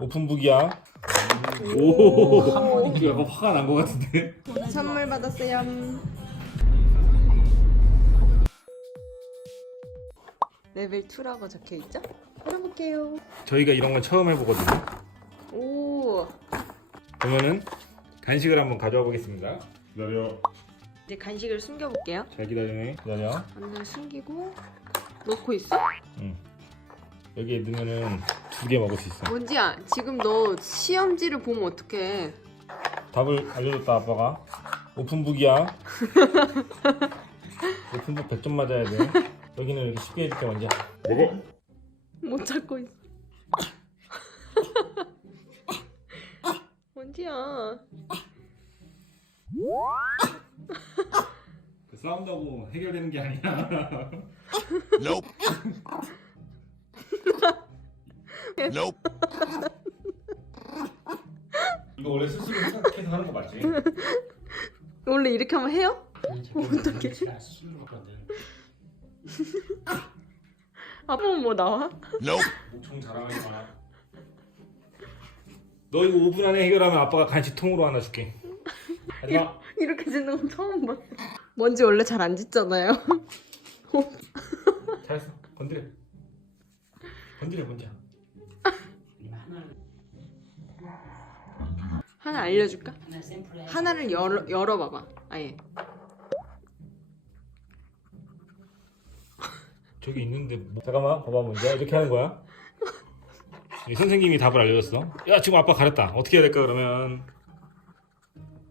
오픈북이야. 오. 이거 약간 화가 난 것 같은데. 선물 받았어요. 레벨 2라고 적혀 있죠? 열어볼게요. 저희가 이런 건 처음 해보거든요. 오, 그러면은 간식을 한번 가져와 보겠습니다. 기다려. 이제 간식을 숨겨볼게요. 잘 기다리네. 기다려. 안을 숨기고 놓고 있어? 응. 여기에 넣으면은 두 개 먹을 수 있어. 뭔지야? 지금 너 시험지를 보면 어떡해? 답을 알려줬다 아빠가. 오픈북이야. 오픈북 100점 맞아야 돼. 여기는 이렇게 쉽게 해줄게 먼저. 먹어. 못 찾고 있어. 뭔지야? 싸운다고 해결되는 게 아니야. Nope. 이거 원래 스스로 생각해서 하는 거 맞지? 원래 이렇게 하면 해요? 어떡해? 아빠는 뭐 나와? Nope. 목청 자랑하지 마. 너 이거 5분 안에 해결하면 아빠가 간식 통으로 하나 줄게. 하지마. 이렇게 짓는 건 처음 봤어. 뭔지 원래 잘 안 짓잖아요. 잘했어. 건드려. 건드려 먼저. 하나 알려줄까? 하나를 열어 열어봐봐. 아예. 저기 있는데 뭐... 잠깐만 봐봐 먼저 이렇게 하는 거야. 이 선생님이 답을 알려줬어. 야 지금 아빠 가렸다. 어떻게 해야 될까 그러면?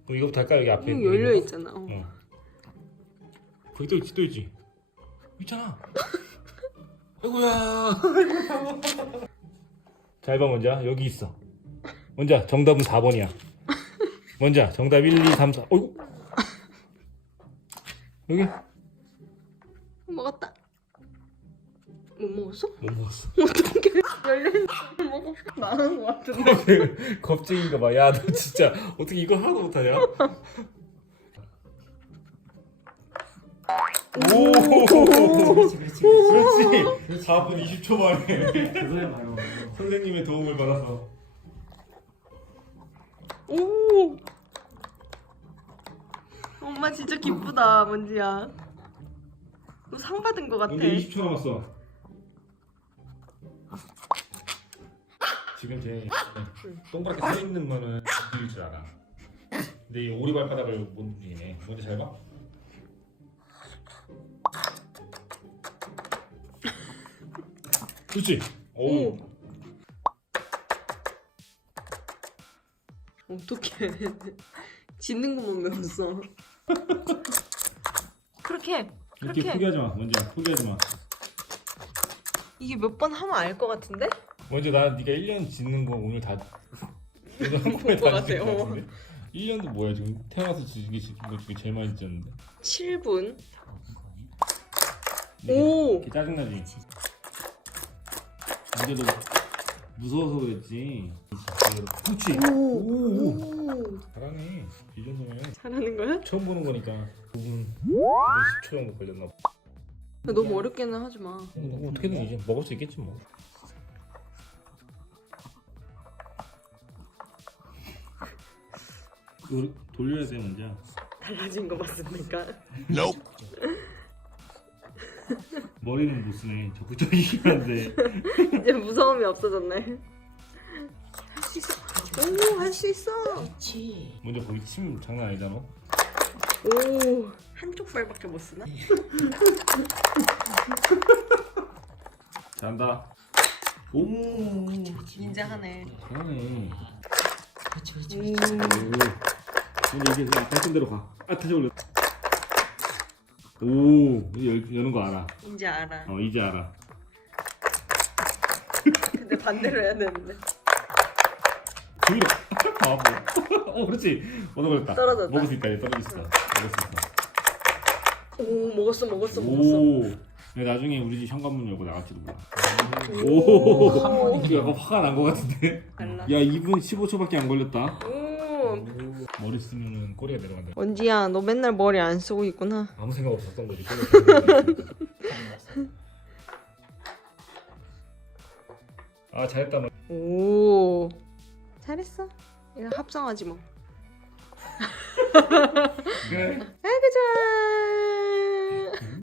그럼 이거부터 할까 여기 앞에. 응, 있는 열려 거? 있잖아. 어. 어. 거기 또 있지 또 있지. 있잖아. 아이고야. 잘봐 먼저 여기 있어. 먼저 정답은 4번이야. 먼저 정답 1, 2, 3, 4. 어이구. 여기 먹었다. 못 먹었어? 못 먹었어. 어떻게 열려 있는 거 먹어? 나는 거 같은데. 겁쟁인가 봐. 야, 너 진짜 어떻게 이걸 하나도 못하냐? 오, 그렇지, 그렇지. 4분 20초 만에 그거야 바로 선생님의 도움을 받아서. 오. 엄마 진짜 기쁘다, 뭔지야. 너 상 받은 거 같아. 이제 20초 남았어. 지금 제 동그랗게 서 있는 거는 움직일 줄 알아. 근데 이 오리발바닥을 못 움직이네. 뭔지 잘 봐. 그렇지. 오. 오. 어떡해. 짓는 것만 배웠어. 그렇게. 이렇게 그렇게. 포기하지 마. 먼저 포기하지 마. 이게 몇 번 하면 알 것 같은데? 먼저 나 네가 1년 짓는 거 오늘 다 오늘 한 번에 것다 짓을 것 같아요. 같은데. 1년도 뭐야 지금 태어나서 짓는 거 중에 제일 많이 짓었는데. 7분. 이게 오. 이렇게 짜증나지. 근데 너 무서워서 그랬지. 그렇지. 오. 오. 오. 잘하네. 이 정도면 잘하는 거야? 처음 보는 거니까 5분 10초 정도 걸렸나 봐. 너무 어렵게는 하지 마. 어, 뭐 어떻게든 이제 먹을 수 있겠지 뭐. 이거 돌려야 돼 먼저. 달라진 거 맞습니까? Nope. 머리는 못 쓰네. 적극적이긴 한데. 이제 무서움이 없어졌네. 할수 있어. 오, 할 수 있어. 먼저 거기 침 장난 아니잖아. 오, 한쪽 발밖에 못 쓰나? 잘한다. 오. 인자하네. 잘하네. 그렇지 그렇지 오. 그렇지 오. 근데 이게 그냥 깔끔 대로 가. 아 다시 올려. 오. 이제 열, 여는 거 알아. 이제 알아. 어 이제 알아. 근데 반대로 해야 되는데. 들어. 바보. 어 그렇지. 얻어 걸렸다. 떨어졌다. 먹을 수 있다. 얘 떨어질 수 있어. 먹을 수 있어. 오, 먹었어, 먹었어, 먹었어. 오. 근데 나중에 우리 집 현관문 열고 나갈지도 몰라. 오. 오. 이거 약간 화가 난 거 같은데. 야 2분 15초밖에 안 걸렸다. 오. 머리 쓰면은 꼬리가 내려간다. 원지야, 너 맨날 머리 안 쓰고 있구나. 아무 생각 없었던 거지. 꼬리가 아 잘했다. 너. 오. 잘했어. 이거 합성하지 뭐. 그래. 아이고 좋아.